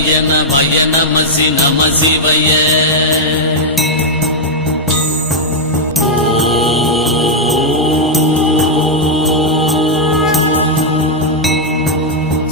சிவாய நமய நமசி நம சிவய.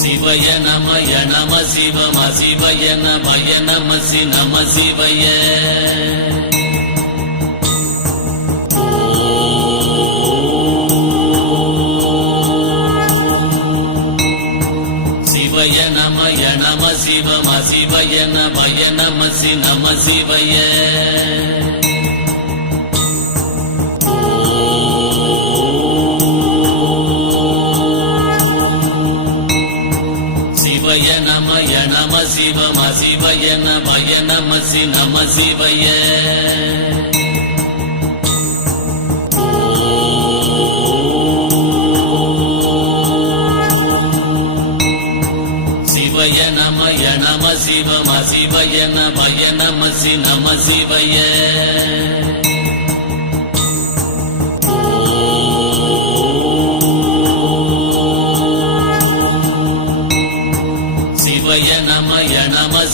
சிவய நமய நம சிவம சிவய நமய நமசி நம சிவய. சிவய நமய நம சிவம சிவய நமய நம சி நம சிவய. சிவய நமய நம சிவம சிவய நமய நம சி நம சிவய.